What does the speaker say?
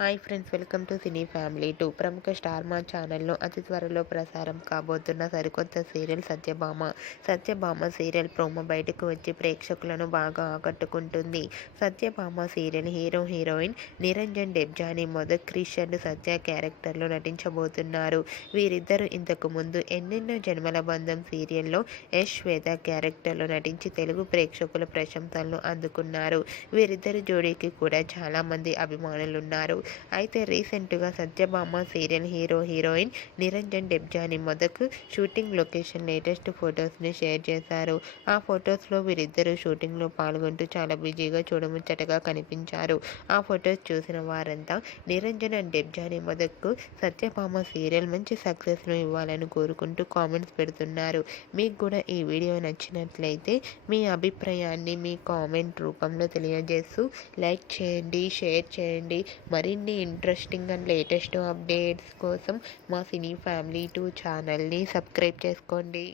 Hi friends, welcome to cine family 2. ప్రముఖ star మా ఛానల్లో అతి త్వరలో ప్రసారం కాబోతున్న సరికొత్త సీరియల్ సత్యభామ సీరియల్ ప్రోమో బయటకు వచ్చి ప్రేక్షకులను బాగా ఆకట్టుకుంటుంది. Satyabhama serial hero heroine Niranjan Debjani మొదటి క్రిషన్లు సత్య క్యారెక్టర్లో నటించబోతున్నారు. వీరిద్దరూ ఇంతకు ముందు ఎన్నెన్నో జన్మల బంధం సీరియల్లో శ్వేత క్యారెక్టర్లో నటించి తెలుగు ప్రేక్షకుల ప్రశంసలను అందుకున్నారు. వీరిద్దరి జోడీకి కూడా చాలా మంది అభిమానులున్నారు. అయితే రీసెంట్గా Satyabhama serial hero heroine Niranjan Debjani మొదకు షూటింగ్ లొకేషన్ లేటెస్ట్ ఫొటోస్ని షేర్ చేశారు. ఆ ఫొటోస్లో వీరిద్దరూ షూటింగ్లో పాల్గొంటూ చాలా బిజీగా చూడముచ్చటగా కనిపించారు. ఆ ఫొటోస్ చూసిన వారంతా నిరంజన్ అండ్ డెబ్జానీ మొదకు సత్యభామ సీరియల్ మంచి సక్సెస్ను ఇవ్వాలని కోరుకుంటూ కామెంట్స్ పెడుతున్నారు. మీకు కూడా ఈ వీడియో నచ్చినట్లయితే మీ అభిప్రాయాన్ని మీ కామెంట్ రూపంలో తెలియజేస్తూ లైక్ చేయండి, షేర్ చేయండి. మరిన్ని ఇంట్రెస్టింగ్ అండ్ లేటెస్ట్ అప్డేట్స్ కోసం మా సినీ ఫ్యామిలీ 2 ఛానల్ని సబ్స్క్రైబ్ చేసుకోండి.